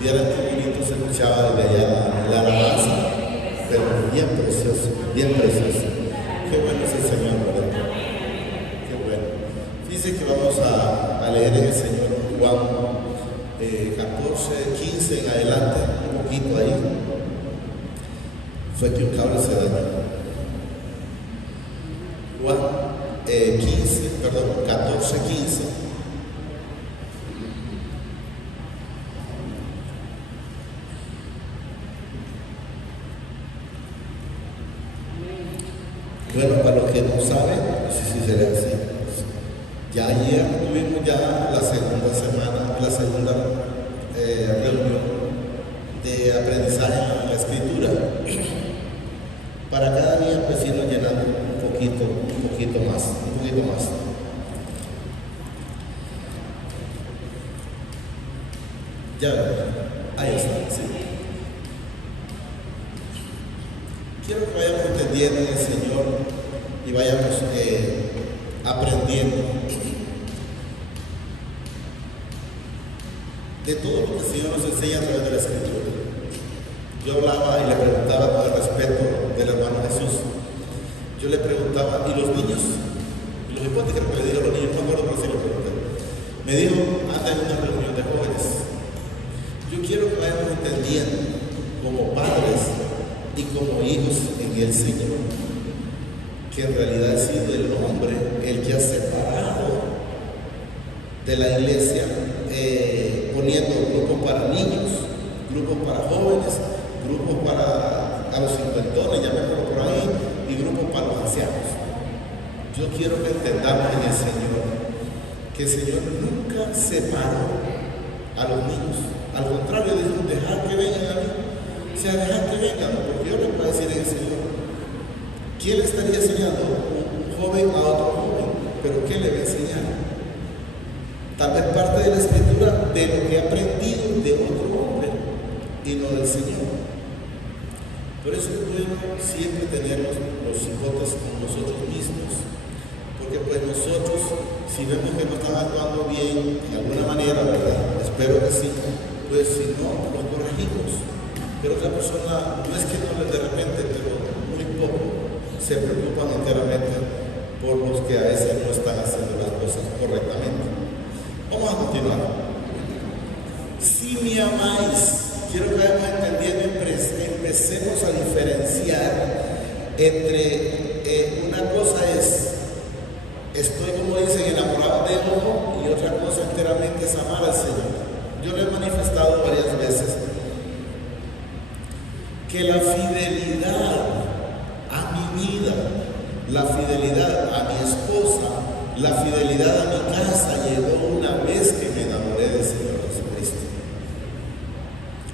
Vieran qué bonito se escuchaba desde allá la alabanza, pero bien precioso, bien precioso. Qué bueno es el Señor, ¿verdad? Qué bueno. Dice que vamos a leer en el Señor Juan 14, 15 en adelante, un poquito ahí. Fue que un cable se dañó. Juan 14, 15. Bueno, para los que no saben, no sé si será así. Ya ayer tuvimos ya la segunda semana, la segunda reunión de aprendizaje en la Escritura. Para cada día pues irnos llenando un poquito más. Ya, ahí está, sí. Quiero que vayamos entendiendo en el Señor y vayamos aprendiendo de todo lo que el Señor nos enseña a través de la Escritura. Yo hablaba y le preguntaba con el respeto del hermano Jesús. Yo le preguntaba, ¿y los niños? Y los hipotes que le digo a los niños, no me acuerdo, pero sí le pregunté. Me dijo, anda en una reunión de jóvenes. Yo quiero que vayamos entendiendo como padres y como hijos en el Señor, que en realidad ha sido el hombre el que ha separado de la iglesia, poniendo grupos para niños, grupos para jóvenes, grupos para a los cincuentones, llamémoslo por ahí, y grupos para los ancianos. Yo quiero que entendamos en el Señor que el Señor nunca separó a los niños. Al contrario, dijo, dejad que vengan a mí. O sea, dejad que vengan, porque yo les voy a decir en el Señor. ¿Quién le estaría enseñando? Un joven a otro joven, pero ¿qué le va a enseñar? Tal vez parte de la Escritura de lo que he aprendido de otro hombre y no del Señor. Por eso es bueno siempre tener los hipotes con nosotros mismos, porque pues nosotros, si vemos que no están actuando bien de alguna manera, ¿verdad? Espero que sí, pues si no, los corregimos. Pero otra persona, no es que no de repente, pero muy poco, se preocupan enteramente por los que a veces no están haciendo las cosas correctamente. Vamos a continuar. Si me amáis, quiero que vayamos entendiendo, empecemos a diferenciar entre una cosa es, estoy como dicen enamorado de uno, y otra cosa enteramente es amar al Señor. Yo le he manifestado varias veces que la fidelidad a mi vida, la fidelidad a mi esposa, la fidelidad a mi casa llegó una vez que me enamoré del Señor Jesucristo.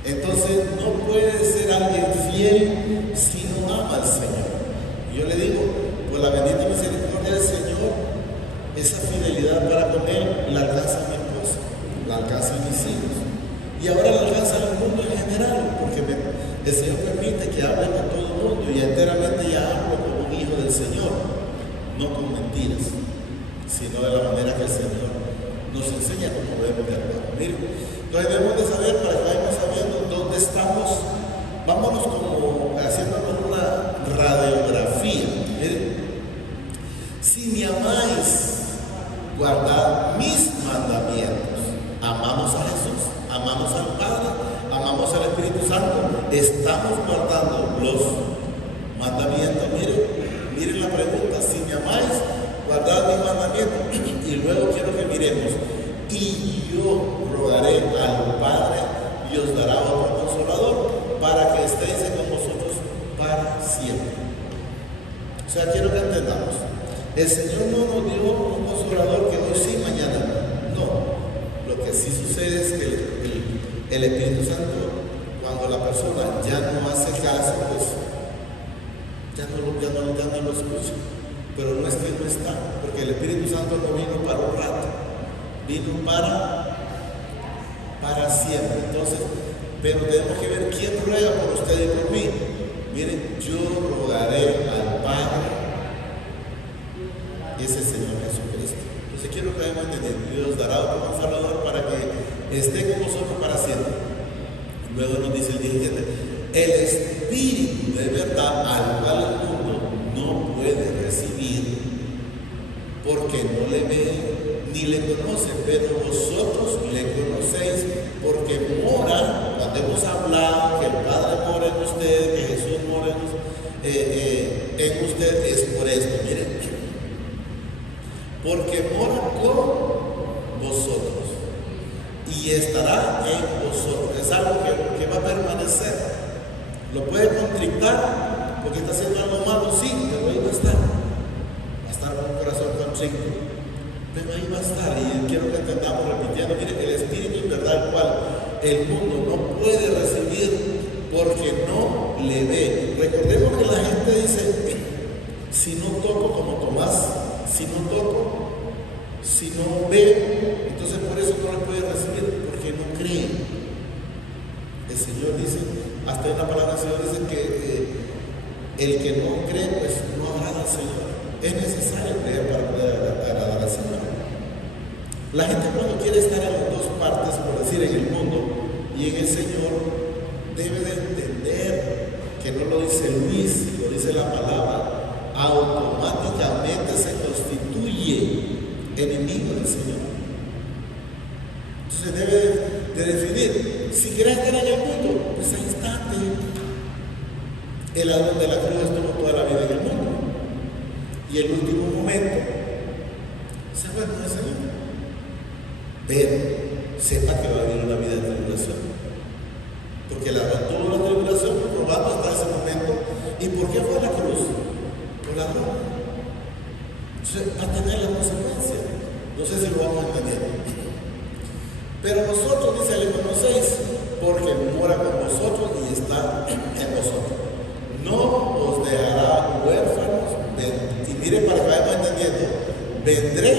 Entonces no puede ser alguien fiel si no ama al Señor. Yo le digo, por la bendita misericordia del Señor, esa fidelidad para con Él la alcanza a mi esposa, la alcanza a mis hijos, y ahora la alcanza al mundo en general, porque el Señor permite que hable con todo el mundo y enteramente ya hablo como un hijo del Señor, no con mentiras, sino de la manera que el Señor nos enseña cómo debemos de actuar. Miren, entonces debemos de saber, para que vayamos sabiendo dónde estamos, vámonos como haciéndonos una radiografía. Miren, si me amáis, guardad mis mandamientos. Amamos a Jesús, amamos al Padre, amamos al Espíritu Santo, estamos guardando los mandamientos. Miren la pregunta, si me amáis, guardad mis mandamientos. Y luego quiero que miremos, y yo rogaré al Padre y os dará otro consolador para que estéis con vosotros para siempre. O sea, quiero que entendamos, el Señor no nos dio un consolador que hoy sí, mañana no. Lo que sí sucede es que el Espíritu Santo, cuando la persona ya no hace caso, pues ya no lo escucha. Pero no es que no está, porque el Espíritu Santo no vino para un rato, vino para siempre. Entonces, pero tenemos que ver quién ruega por usted y por mí. Miren, yo rogaré al Padre, y es el Señor Jesucristo. Entonces quiero que hayamos entendido, Dios dará otro consolador para que esté con nosotros para siempre. Luego nos dice el 17, el Espíritu de verdad al cual el mundo no puede recibir porque no le ve ni le conoce, pero vosotros le conocéis porque mora, cuando hemos hablado que el Padre mora en usted, que Jesús mora en usted, es por esto, miren, porque mora con vosotros y estará en vosotros. Es algo que va a permanecer. Lo puede contrictar porque está haciendo algo malo, sí, pero ahí va a estar. Va a estar con un corazón contricto, pero ahí va a estar. Y quiero que entendamos repitiendo, mire, el Espíritu en verdad el cual el mundo no puede recibir porque no le ve. Recordemos que la gente dice, si no toco como Tomás, si no toco, si no ve, entonces por eso no lo puede recibir, porque no cree. El Señor dice, hasta en la palabra del Señor dice que el que no cree, pues no agrada al Señor. Es necesario creer para poder agradar al Señor. La gente cuando quiere estar en las dos partes, por decir, en el mundo y en el Señor, debe de entender que no lo dice Luis, lo dice la palabra, automáticamente se constituye enemigo del Señor. Entonces debe de definir, si quieres estar en el mundo, pues ahí estate. El ladrón de la cruz estuvo toda la vida en el mundo y el último momento se fue con el Señor, pero sepa que va a vivir una vida de tribulación, porque el ladrón tuvo la tribulación probando hasta ese momento. ¿Y por qué fue la cruz? Por la droga. Entonces va a tener la consecuencia. No sé si lo vamos a entender. Pero vosotros, dice, le conocéis porque mora con vosotros y está en vosotros. No os dejará huérfanos. Y miren, para que vayamos entendiendo, vendré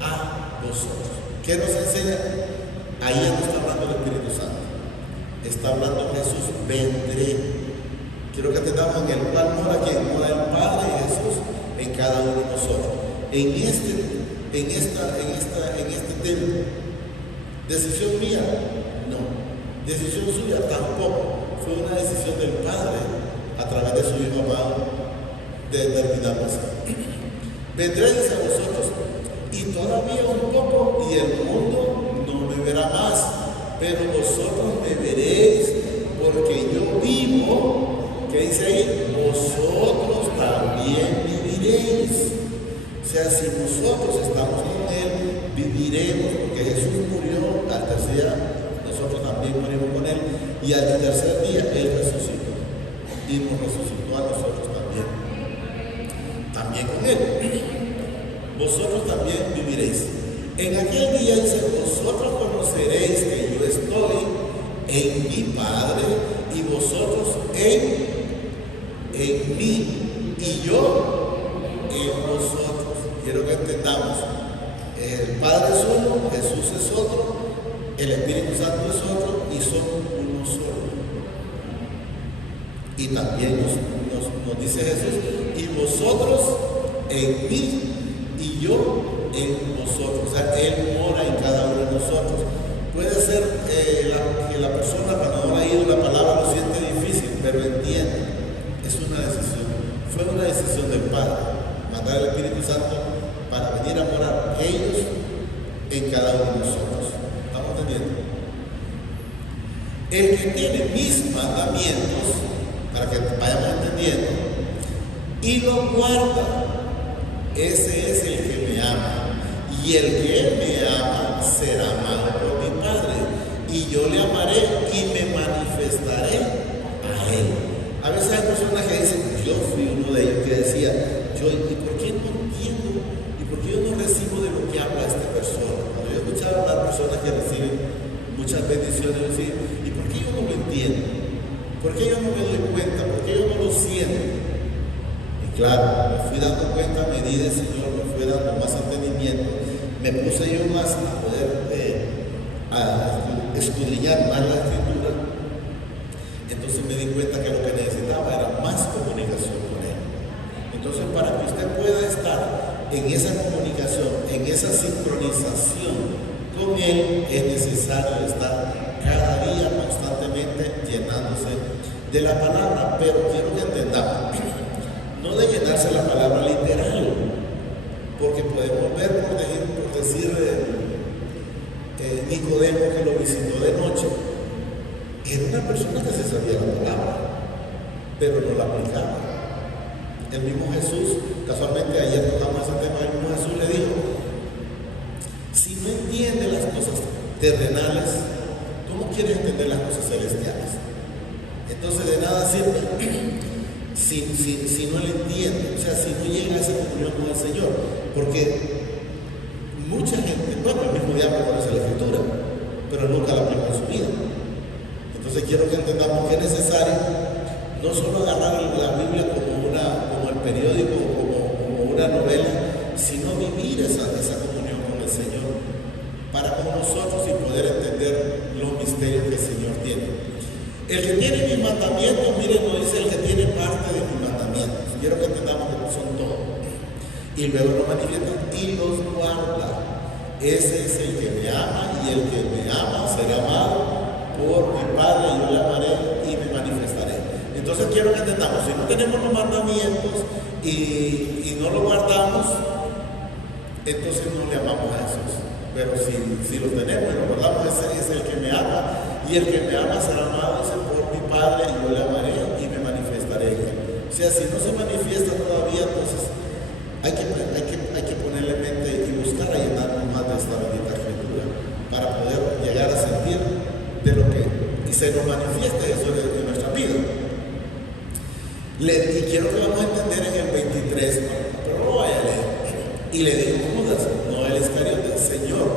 a vosotros. ¿Qué nos enseña? Ahí no está hablando el Espíritu Santo. Está hablando Jesús, vendré. Quiero que entendamos en el cual mora quien mora el Padre y Jesús en cada uno de nosotros. En este tema, decisión mía, no. Decisión suya, tampoco. Fue una decisión del Padre a través de su Hijo amado de determinarnos. Vendréis a vosotros y todavía un poco y el mundo no me verá más, pero vosotros me veréis porque yo vivo. ¿Qué dice ahí? Vosotros también viviréis. O sea, si nosotros estamos con Él, viviremos, porque Jesús murió al tercer día, nosotros también morimos con Él, y al tercer día Él resucitó, y nos resucitó a nosotros también con Él. Vosotros también viviréis. En aquel día dice, vosotros conoceréis que yo estoy en mi Padre, y vosotros en mí, y yo en vosotros. Quiero que entendamos, el Padre es uno, Jesús es otro, el Espíritu Santo es otro, y son uno solo. Y también nos dice Jesús, y vosotros en mí, y yo en vosotros. O sea, Él mora en cada uno de nosotros. Puede ser que la persona, cuando no ha oído la palabra, lo siente difícil, pero entiende, es una decisión. Fue una decisión del Padre, mandar al Espíritu Santo para venir a morar ellos en cada uno de nosotros. ¿Estamos entendiendo? El que tiene mis mandamientos, para que vayamos entendiendo, y lo guarda, ese es el que me ama. Y el que me ama será amado por mi Padre, y yo le amaré y me manifestaré a él. A veces hay personas que dicen, yo fui uno de ellos que decía, ¿y por qué no entiendo? ¿Y por qué yo no recibo de lo que habla esta persona? Cuando yo escuchaba a las personas que reciben muchas bendiciones, yo decía, ¿y por qué yo no lo entiendo? ¿Por qué yo no me doy cuenta? ¿Por qué yo no lo siento? Y claro, me fui dando cuenta a medida del Señor, me fue dando más entendimiento, me puse yo más a poder escudriñar más la Escritura. Entonces me di cuenta que lo que necesitaba era más comunicación con Él. Entonces, para que usted pueda estar en esa comunicación, en esa sincronización con Él es necesario estar cada día constantemente llenándose de la palabra. Pero quiero que entendamos, no de llenarse la palabra literal, porque podemos ver, por decir, Nicodemo, que lo visitó de noche, era una persona que se sabía la palabra, pero no la aplicaba. El mismo Jesús, casualmente ayer tocamos ese tema, el mismo Jesús le dijo: si no entiendes las cosas terrenales, ¿cómo quieres entender las cosas celestiales? Entonces de nada sirve si no le entiende, o sea, si no llega a esa comunión con el Señor, porque mucha gente, bueno, el mismo diablo conoce la Escritura, pero nunca la aplica en su vida. Entonces quiero que entendamos que es necesario no solo agarrar la Biblia como el periódico, como una novela, sino vivir esa comunión con el Señor para con nosotros y poder entender los misterios que el Señor tiene. El que tiene mis mandamientos, miren, no dice el que tiene parte de mis mandamientos. Quiero que entendamos que son todos. Y luego lo manifiesta y los guarda. Ese es el que me ama, y el que me ama será amado por mi Padre, y yo le amaré y me manifestaré. Entonces quiero que entendamos, si no tenemos los mandamientos y no los guardamos, entonces no le amamos a Jesús. Pero si los tenemos y los guardamos, ese es el que me ama, y el que me ama será amado por mi Padre, y yo le amaré y me manifestaré. O sea, si no se manifiesta todavía, entonces hay que ponerle mente y buscar a llenarnos más de esta bendita Escritura para poder llegar a sentir de lo que y se nos manifieste eso en nuestra vida. Y quiero que vamos a entender en el 23, pero no vaya a leer. Y le dijo Judas, no el Iscariote: Señor,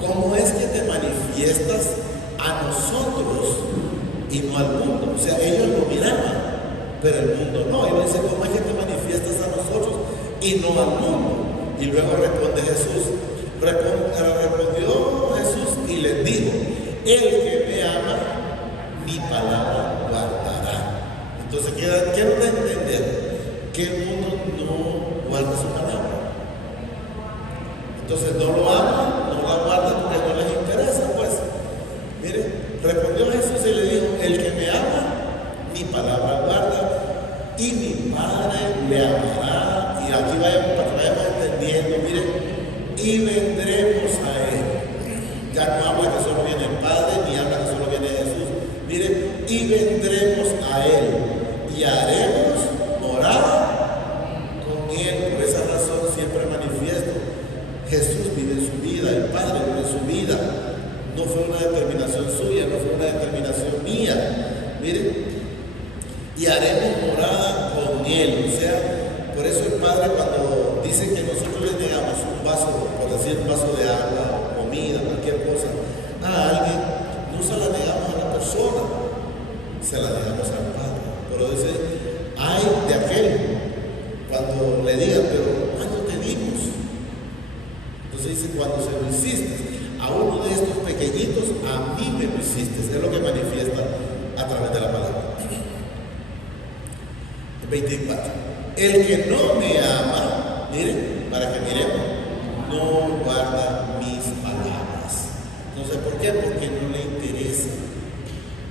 ¿cómo es que te manifiestas a nosotros y no al mundo? O sea, ellos lo miraban, pero el mundo no. Y él dice: ¿cómo es que te manifiestas a nosotros y no al mundo? Y luego responde Jesús, respondió Jesús y les dijo: el que me ama, mi palabra guardará. Entonces quiero entender que el mundo no guarda su palabra. Entonces no lo ama, no la guarda porque no les interesa, pues. Mire, respondió Jesús y le dijo: el que me ama, mi palabra guarda, y mi Padre le amará. Y aquí vayamos, para que vayamos entendiendo, miren, y vendremos a Él. Ya no habla que solo viene el Padre, ni habla que solo viene Jesús. Miren, y vendremos a Él, y haremos morada con Él. Por esa razón siempre manifiesto: Jesús vive en su vida, el Padre vive en su vida. No fue una determinación suya, no fue una determinación mía. Miren, y haremos morada con Él. O sea, por eso el Padre, cuando dice que nosotros le negamos un vaso, por decir un vaso de agua, comida, cualquier cosa, a alguien, no se la negamos a la persona, se la negamos al Padre. Pero dice: ay de aquel cuando le digan, pero ¿cuándo te dimos? Entonces dice: cuando se lo hiciste a uno de estos pequeñitos, a mí me lo hiciste. Es lo que manifiesta a través de la palabra. 24. El que no me ama, miren, para que miremos, no guarda mis palabras. Entonces, ¿por qué? Porque no le interesa.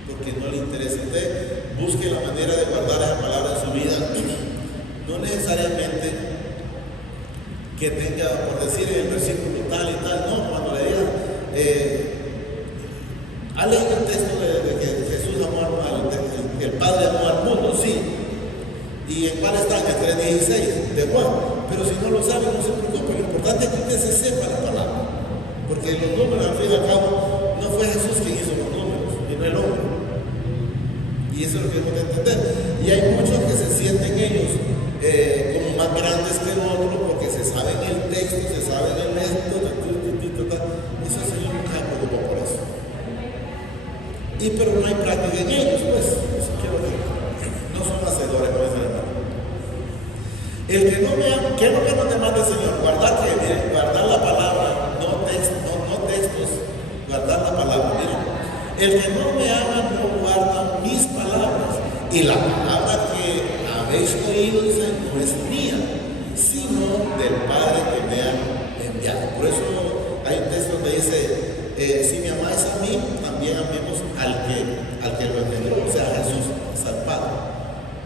Porque no le interesa. Usted busque la manera de guardar esa palabra en su vida. No necesariamente que tenga, por decir en el versículo tal y tal, no, cuando le digan, ¿ha leído el texto de que Jesús amó que el Padre amó al mundo? Sí. ¿Y en cuál está? En el 3:16 de Juan. Pero si no lo sabe, no se preocupe. Lo importante es que usted se sepa la palabra. Porque los números, al fin y al cabo, no fue Jesús quien hizo los números, sino el hombre. Y eso es lo que tenemos que entender. Y hay muchos que se sienten ellos como más grandes que el otro porque se saben el texto, se saben el esto, eso el Señor nunca se preocupó por eso. Pero no hay práctica en ellos, pues. Eso quiero decir. No son hacedores, pues, hermano. El que no me ama, ¿qué es lo que nos demanda el Señor? Guardar la palabra, no textos, guardar la palabra. Miren, el que no me ama no guarda mis palabras, y la palabra que habéis oído, dice, no es mía, sino del Padre que me ha enviado. Por eso hay un texto donde dice: si me amáis a mí, también amemos al que lo engendró, o sea, a Jesús, es al Padre.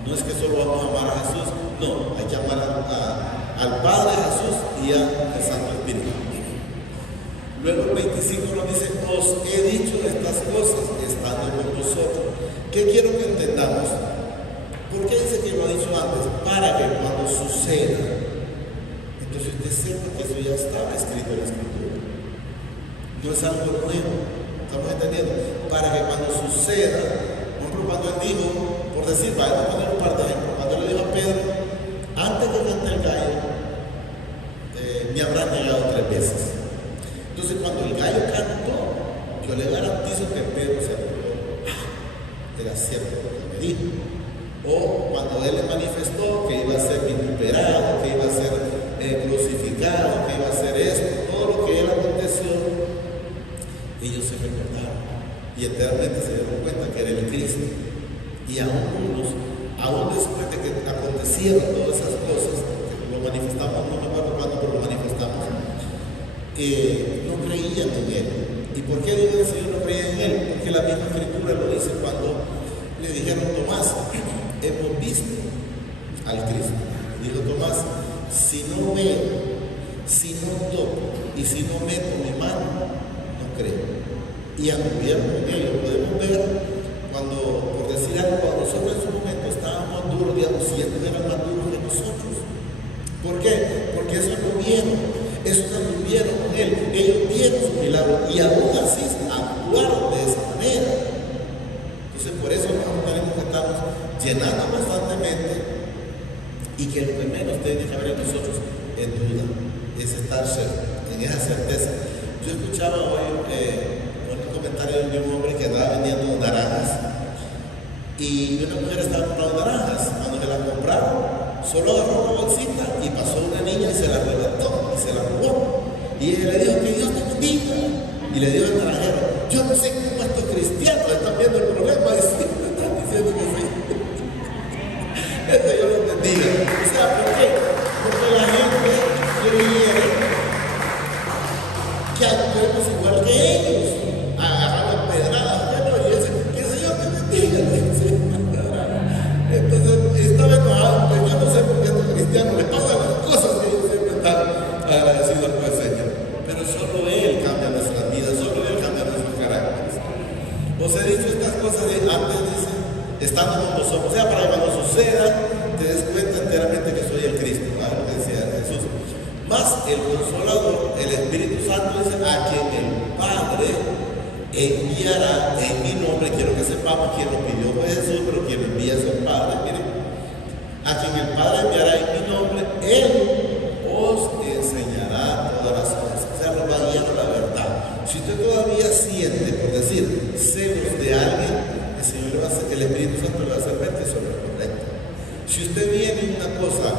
No es que solo vamos a amar a Jesús, no, hay que amar al Padre Jesús y al Santo Espíritu. Luego el 25 nos dice, os he dicho estas cosas estando con vosotros. ¿Qué quiero que entendamos? ¿Por qué dice que lo ha dicho antes? Para que cuando suceda, entonces usted sepa que eso ya estaba escrito en la Escritura. No es algo nuevo, ¿estamos entendiendo? Para que cuando suceda, por ejemplo, cuando él dijo, por decir, vamos a poner un par de ejemplos, cuando le dijo a Pedro, antes que cante el gallo, me habrán negado 3 veces. Entonces, cuando el gallo cantó, yo le garantizo que Pedro se acordó, era cierto lo que me dijo. O cuando él le manifestó que iba a ser vituperado, que iba a ser crucificado, que iba a ser esto, todo lo que él aconteció, ellos se recordaron y eternamente se dieron cuenta que era el Cristo. Y aún después de que acontecieron todas esas cosas, que lo manifestamos, no me acuerdo cuándo, pero lo manifestamos, no creían en él. ¿Y por qué digo que el Señor no creía en él? Porque la misma Escritura lo dice cuando le dijeron, Tomás, hemos visto al Cristo. Dijo Tomás, si no veo, si no toco y si no meto mi mano, no creo. Y anduvieron con él, lo podemos ver cuando, por decir algo, cuando nosotros en su momento estábamos duros, digamos, si ellos eran más duros que nosotros. ¿Por qué? Porque eso lo vieron, eso anduvieron con él, ellos vieron su milagro y aún así actuaron de esa manera. Entonces, por eso nosotros tenemos que estarnos llenando constantemente y que lo que menos tiene que haber en nosotros es duda, es estar en esa certeza. Yo escuchaba hoy un comentario de un hombre que andaba vendiendo naranjas y una mujer estaba comprando naranjas. Cuando se las compraron, solo agarró una bolsita y pasó una niña y se la arrebató y se la robó. Y ella le dijo, que Dios te bendiga. Y le dijo al naranjero, yo no sé cómo estos cristianos están viendo el problema y siempre están diciendo que sí. Este Dios los bendiga. O sea, ¿por qué? Porque la gente quiere que actuemos igual que ellos. Agarraban pedradas, y dice, que el Señor te bendiga. Entonces, estaba enojado, pero yo no sé por qué a estos cristianos les pasan las cosas que ellos siempre están agradecidos con el Señor. Pero solo Él cambia nuestras vidas, solo Él cambia nuestros caracteres. Os he dicho estas cosas de antes, dice, estando con vosotros. O sea, para que cuando suceda, te des cuenta enteramente que soy el Cristo, ¿verdad? Lo que decía Jesús. Más el Consolador, el Espíritu Santo, dice, a quien el Padre enviará en mi nombre. Quiero que sepamos quién lo pidió fue Jesús, pero quien lo envía es el Padre. Miren, a quien el Padre enviará en mi nombre, Él os enseñará todas las cosas. O sea, lo va guiando la verdad. Si usted todavía siente, por decir, celos de alguien, el Señor le va a hacer, el Espíritu Santo le va a hacer ver que eso no es correcto. Si usted viene en una cosa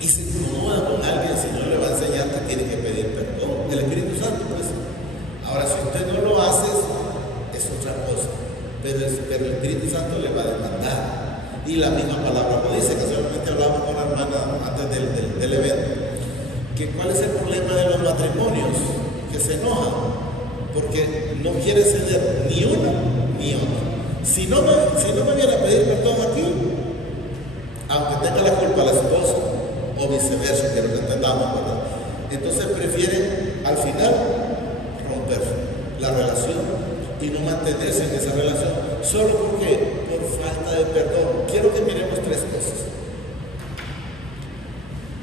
y se incomoda con alguien, el Señor le va a enseñar que tiene que pedir perdón. El Espíritu Santo, pues. Ahora, si usted no lo hace, es otra cosa. Pero el Espíritu Santo le va a demandar. Y la misma palabra lo dice. Casualmente hablábamos con una hermana antes del evento. Que ¿cuál es el problema de los matrimonios? Que se enojan. Porque no quiere ceder ni uno ni otro. Si no me viene a pedir perdón aquí, aunque tenga la culpa la esposa, o viceversa, que lo entendamos, ¿verdad? Entonces prefieren al final romper la relación y no mantenerse en esa relación solo porque por falta de perdón. Quiero que miremos 3 cosas.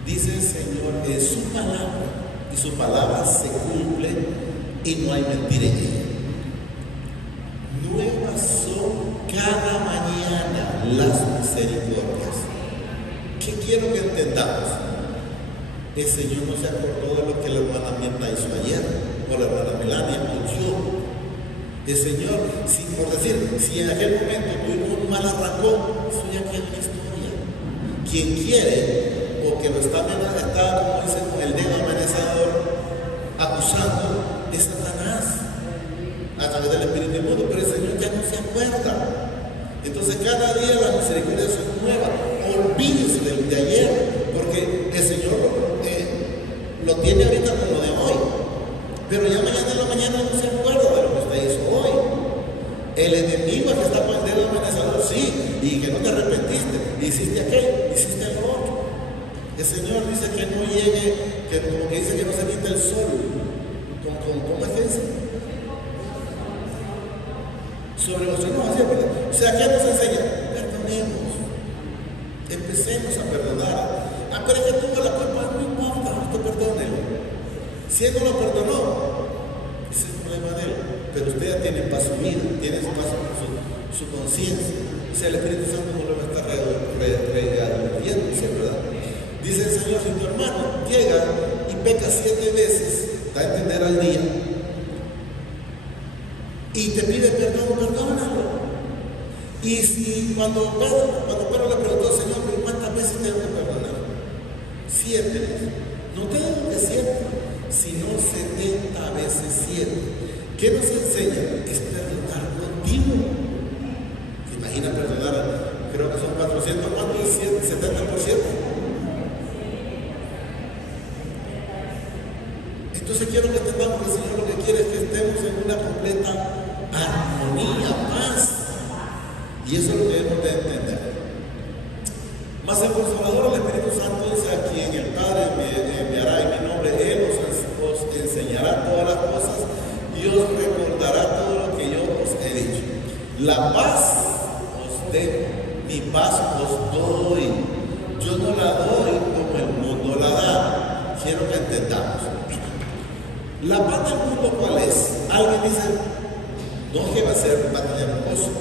Dice el Señor en su palabra, y su palabra se cumple y no hay mentira en ella. Nuevas son cada mañana las misericordias. ¿Qué quiero que entendamos? El Señor no se acordó de lo que la hermana Mirna hizo ayer, o la hermana Melania, o yo. El Señor, por decir, si en aquel momento tuvimos un mal arrancón, eso ya queda una historia. Quien quiere, o que lo está, como dice, con el dedo amenazador, acusando, es Satanás, a través del Espíritu Inmundo, pero el Señor ya no se acuerda. Entonces cada día las misericordias son nuevas. Olvídese de ayer, porque el Señor lo tiene ahorita como de hoy. Pero ya mañana en la mañana no se acuerda de lo que usted hizo hoy. El enemigo es que está poniendo el amenazador, sí, y que no te arrepentiste, hiciste aquello, hiciste lo otro. El Señor dice que no llegue, que como que dice que no se quite el sol. ¿Cómo es que dice? Sobre vuestro enojo, ¿verdad? O sea, ¿qué nos enseña? Perdonemos. Empecemos a perdonar. Ah, pero es que tuvo la culpa, no importa, usted perdónelo. Si él no lo perdonó, ese es el problema de él. Pero usted ya tiene paz su vida, tiene paz su conciencia. O sea, el Espíritu Santo no lo va a estar regañando, ¿verdad? Dice el Señor, si tu hermano llega y peca 7 veces, da a entender al día, y te pide perdón, perdónalo. Y si cuando Pedro le preguntó al Señor, ¿cuántas veces tengo que perdonar? 7. No tengo que 7, sino 70 veces 7. ¿Qué nos enseña? Es perdonar continuo. ¿Se imagina perdonar? Creo que son 400, ¿cuánto es 70%? Entonces quiero que entendamos que el Señor lo que quiere es que estemos en una completa armonía, paz. Y eso es lo que debemos de entender. Mas el Consolador, el Espíritu Santo, dice: a quien el Padre me enviará en mi nombre, Él os enseñará todas las cosas y os recordará todo lo que yo os he dicho. La paz os dejo, mi paz os doy. Yo no la doy como el mundo la da. Quiero que entendamos. La paz del mundo, ¿cuál es? Alguien dice, no es que va a tener gozo,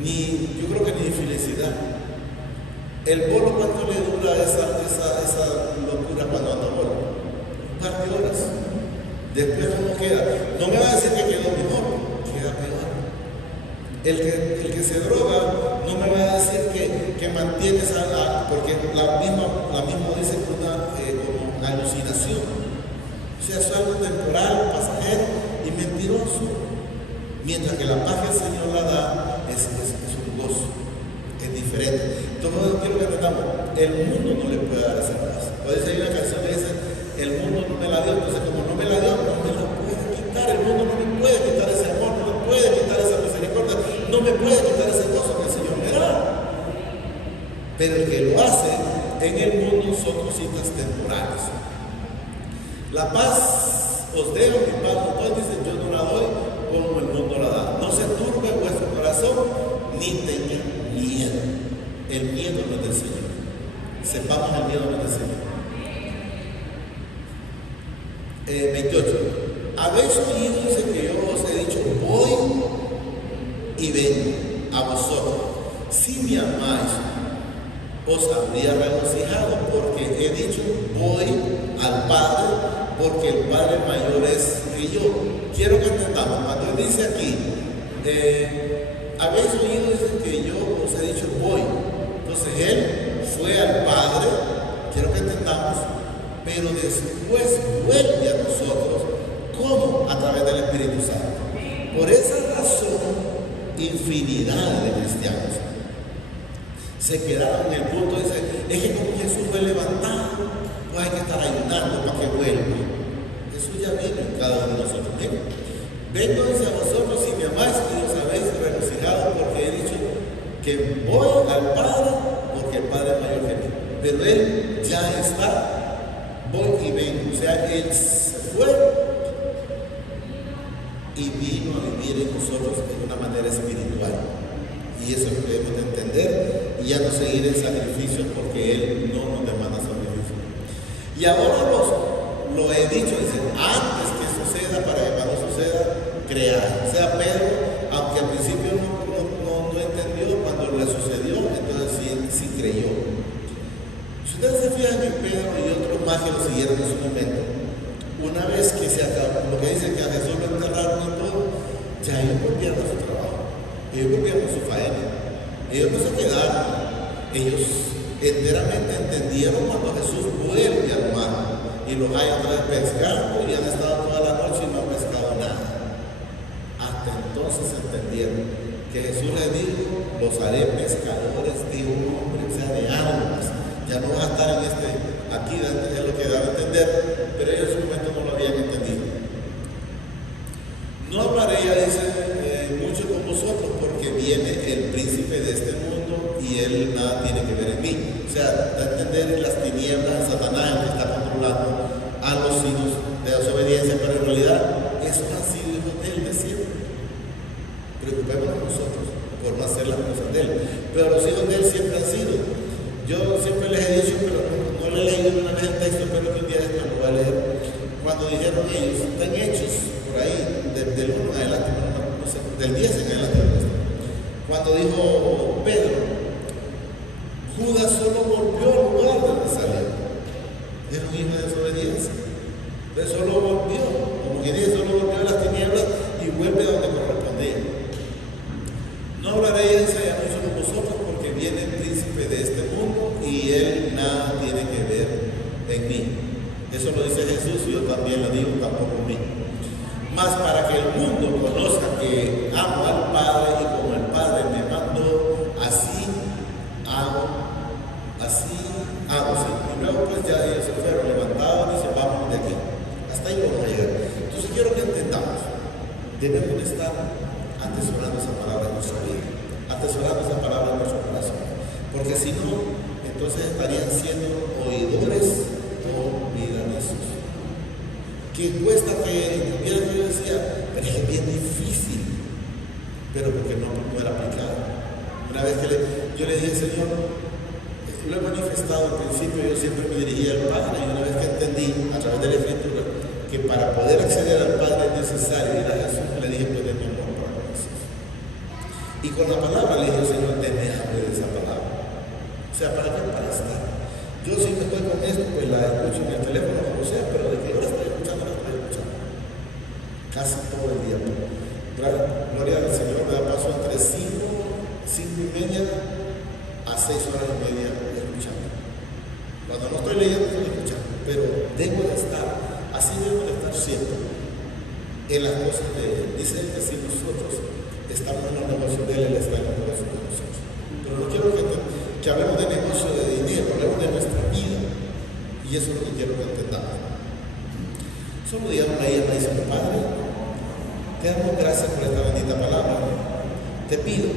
yo creo que ni felicidad. El bolo, ¿cuánto le dura esa locura cuando anda bolo? Un par de horas. Después, ¿cómo queda? No me va a decir que quedó mejor, queda peor. El que se droga no me va a decir que mantiene porque la misma dice como alucinación. O sea, es algo temporal, pasajero y mentiroso. Mientras que la paz que el Señor la da es un gozo, es diferente. Entonces, quiero que entendamos, el mundo no le puede dar esa paz. Puede ser una canción que dice, el mundo no me la dio, entonces como no me la dio, no me la puede quitar. El mundo no me puede quitar ese amor, no me puede quitar esa misericordia, no me puede quitar ese gozo que el Señor me da. Pero el que lo hace en el mundo son cositas temporales. La paz os dejo, mi paz os doy, dice, yo no la doy como el mundo la da. No se turbe vuestro corazón, ni tenga miedo. El miedo no es del Señor. Sepamos el miedo no es del Señor. 28. Habéis oído, dice, que yo os he dicho, voy y vengo a vosotros. Si me amáis, os habría regocijado, porque he dicho, voy al Padre, porque el Padre mayor es que yo. Quiero que entendamos, cuando él dice aquí, habéis oído, dice, que yo os he dicho, voy. Entonces él fue al Padre, quiero que entendamos, pero después vuelve a nosotros. ¿Cómo? A través del Espíritu Santo. Por esa razón, infinidad de cristianos se quedaron en el punto de decir, es que como Jesús fue levantado, pues hay que estar ayudando para que vuelva. Jesús ya vino en cada uno de nosotros. Vengo, dice, a vosotros, si me amáis y os habéis regocijado, porque he dicho que voy al Padre, porque el Padre es mayor que mí. Pero Él ya está, voy y vengo. O sea, Él se fue y vino a vivir en nosotros de una manera espiritual. Y eso es lo que debemos de entender, y ya no seguir en sacrificios, porque Él no nos demanda sacrificios. Y ahora lo he dicho, dice, antes que suceda, para que cuando suceda, crear. O sea, Pedro, aunque al principio no entendió, cuando le sucedió, entonces sí creyó. Si ustedes se fijan en Pedro y otros más que lo siguieron en su momento, una vez que se acabó, lo que dice que a Jesús lo enterraron y todo, ya ellos volvieron a su trabajo, ellos volvieron a su faena, ellos no se quedaron, ellos enteramente entendieron cuando Jesús vuelve al mar y los hay otra vez pescando, y han estado toda la noche y no han pescado nada. Hasta entonces entendieron que Jesús les dijo, los haré pescadores de un hombre, o sea, de almas. Ya no van a estar en aquí es lo que dan a entender, pero ellos en su momento no lo habían entendido. No hablaré, ya dice, mucho con vosotros, porque viene el príncipe de este mundo y él nada tiene que ver en mí. O sea, da a entender las tinieblas, Satanás, el que está controlando a los hijos de desobediencia, pero en realidad esos han sido hijos de él de siempre. Preocupémonos nosotros por no hacer las cosas de él, pero los hijos de él siempre han sido. Yo siempre les he dicho, pero no le he leído una vez el texto, pero que un día esto lo voy a leer. Cuando dijeron ellos, están hechos por ahí, del 1 en adelante, no sé, del 10 en adelante. Cuando dijo Pedro, Judas solo volvió al lugar donde salió. Era un hijo de desobediencia. Pero solo volvió, como quien dice, solo volvió a las tinieblas y vuelve a donde correspondía. No hablaré ya mucho con vosotros, porque viene el príncipe de este mundo y él nada tiene que ver en mí. Eso lo dice Jesús y yo también lo digo, tampoco en mí. Más para que el mundo conozca que amo al Padre y como el Padre me mandó, así hago, sí. Y luego pues ya ellos se fueron levantados y se vamos de aquí. Hasta ahí vamos a llegar. Entonces quiero que entendamos, debemos estar atesorando esa palabra en nuestra vida, atesorando esa palabra en nuestro corazón, porque si no, entonces estarían siendo oidores olvidadizos. Que cuesta que entendieran, yo decía, pero es bien difícil, pero porque no era aplicado. Una vez que yo le dije, Señor, lo he manifestado al principio, yo siempre me dirigía al Padre, y una vez que entendí a través de la Escritura que para poder acceder al Padre es necesario ir a Jesús, le dije, pues denme amor para con Jesús. Y con la palabra le dije, Señor, denme hambre de esa palabra. O sea, ¿para qué? Para estar. Yo si me estoy con esto, pues la escucho en el teléfono, como sea, pero de que yo la estoy escuchando, casi todo el día. Gloria al Señor, me da paso entre 5:30 a 6:30 escuchando. Cuando no estoy leyendo, estoy escuchando, pero debo de estar, así debo de estar siempre en las cosas de Él. Dice Él que si nosotros estamos en los negocios de Él, Él está en los negocios de nosotros. Pero no quiero que hablemos de negocio de dinero, hablemos de nuestra vida, y eso es lo que quiero que entendamos. Solo digamos ahí, me dice, Padre, te damos gracias por esta bendita palabra. Te pido,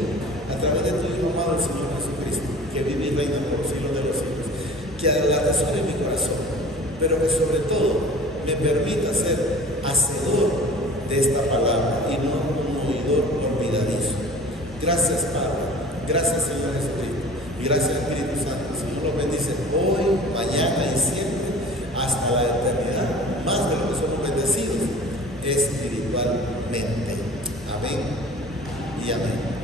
a través de tu Hijo amado, el Señor Jesucristo, que vive y reina por los siglos de los siglos, que la atesore en mi corazón, pero que sobre todo me permita ser hacedor de esta palabra y no un oidor olvidadizo. Gracias, Padre. Gracias, Señor Jesucristo. Y gracias, Espíritu Santo. El Señor los bendice hoy, mañana y siempre, hasta la eternidad, más de lo que somos bendecidos espiritualmente. Amén y amén.